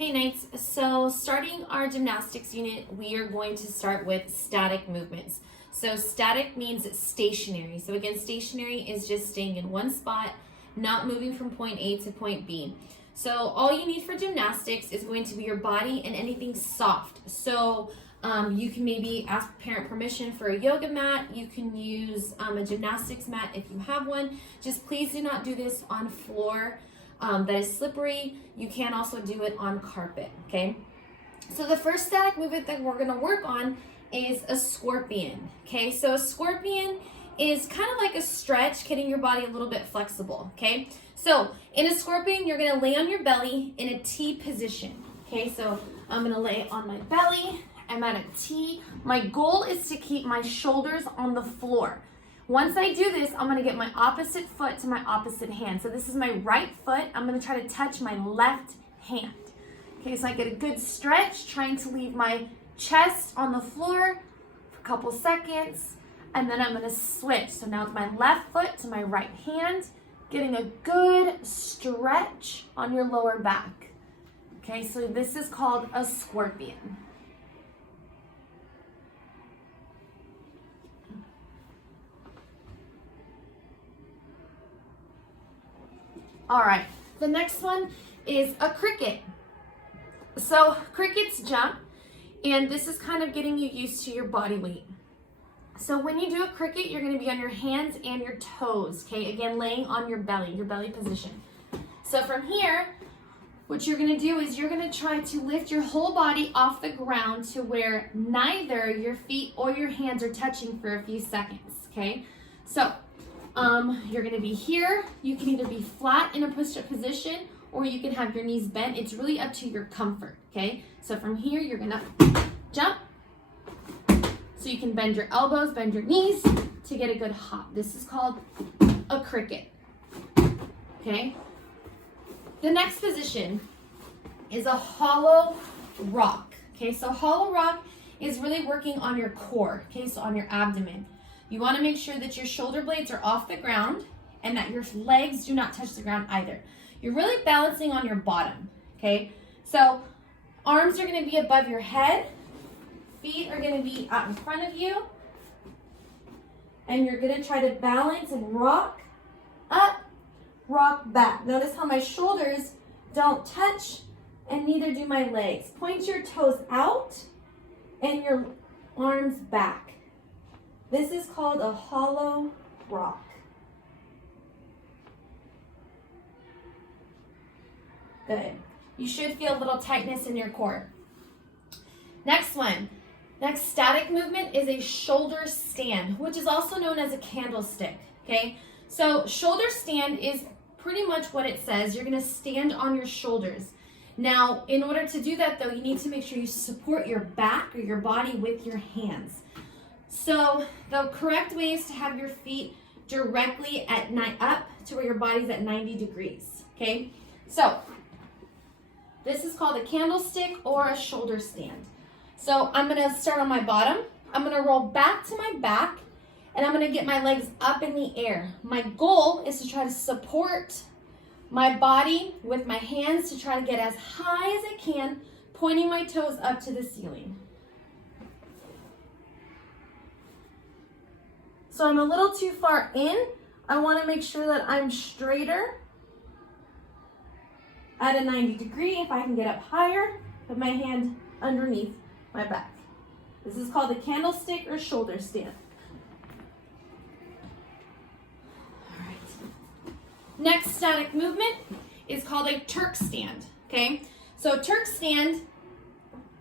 Hey Knights, so starting our gymnastics unit, we are going to start with static movements. So static means stationary. So again, stationary is just staying in one spot, not moving from point A to point B. So all you need for gymnastics is going to be your body and anything soft. So you can maybe ask parent permission for a yoga mat. You can use a gymnastics mat if you have one. Just please do not do this on floor that is slippery. You can also do it on carpet, okay? So the first static movement that we're gonna work on is a scorpion, okay? So a scorpion is kind of like a stretch, getting your body a little bit flexible, okay? So in a scorpion, you're gonna lay on your belly in a T position, okay? So I'm gonna lay on my belly, I'm at a T. My goal is to keep my shoulders on the floor. Once I do this, I'm gonna get my opposite foot to my opposite hand. So this is my right foot. I'm gonna try to touch my left hand. Okay, so I get a good stretch, trying to leave my chest on the floor for a couple seconds, and then I'm gonna switch. So now it's my left foot to my right hand, getting a good stretch on your lower back. Okay, so this is called a scorpion. All right, the next one is a cricket. So crickets jump, and this is kind of getting you used to your body weight. So when you do a cricket, you're gonna be on your hands and your toes, okay? Again, laying on your belly position. So from here, what you're gonna do is you're gonna try to lift your whole body off the ground to where neither your feet or your hands are touching for a few seconds, okay? So you're gonna be here. You can either be flat in a push-up position or you can have your knees bent. It's really up to your comfort, okay? So from here, you're gonna jump. So you can bend your elbows, bend your knees to get a good hop. This is called a cricket, okay? The next position is a hollow rock, okay? So hollow rock is really working on your core, okay? So on your abdomen. You want to make sure that your shoulder blades are off the ground and that your legs do not touch the ground either. You're really balancing on your bottom, okay? So arms are going to be above your head. Feet are going to be out in front of you. And you're going to try to balance and rock up, rock back. Notice how my shoulders don't touch and neither do my legs. Point your toes out and your arms back. This is called a hollow rock. Good. You should feel a little tightness in your core. Next static movement is a shoulder stand, which is also known as a candlestick, okay? So shoulder stand is pretty much what it says. You're gonna stand on your shoulders. Now, in order to do that though, you need to make sure you support your back or your body with your hands. So the correct way is to have your feet directly up to where your body's at 90 degrees, okay? So this is called a candlestick or a shoulder stand. So I'm gonna start on my bottom. I'm gonna roll back to my back and I'm gonna get my legs up in the air. My goal is to try to support my body with my hands to try to get as high as I can, pointing my toes up to the ceiling. So I'm a little too far in. I want to make sure that I'm straighter at a 90 degree. If I can get up higher, put my hand underneath my back. This is called a candlestick or shoulder stand. All right. Next static movement is called a Turk stand, okay? So Turk stand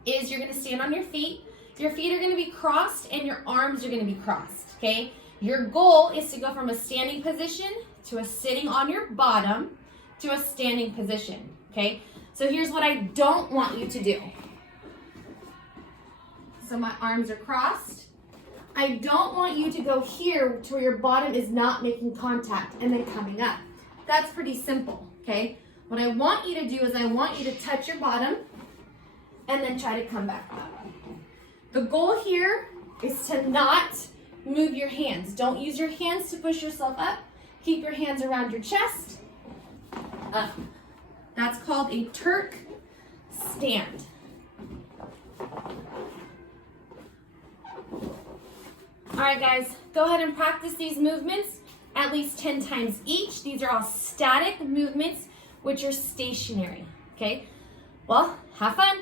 is you're going to stand on your feet. Your feet are going to be crossed and your arms are going to be crossed, okay? Your goal is to go from a standing position to a sitting on your bottom to a standing position, okay? So here's what I don't want you to do. So my arms are crossed. I don't want you to go here to where your bottom is not making contact and then coming up. That's pretty simple, okay? What I want you to do is I want you to touch your bottom and then try to come back up. The goal here is to not move your hands. Don't use your hands to push yourself up. Keep your hands around your chest. Up. That's called a Turk stand. All right, guys, go ahead and practice these movements at least 10 times each. These are all static movements, which are stationary, okay? Well, have fun.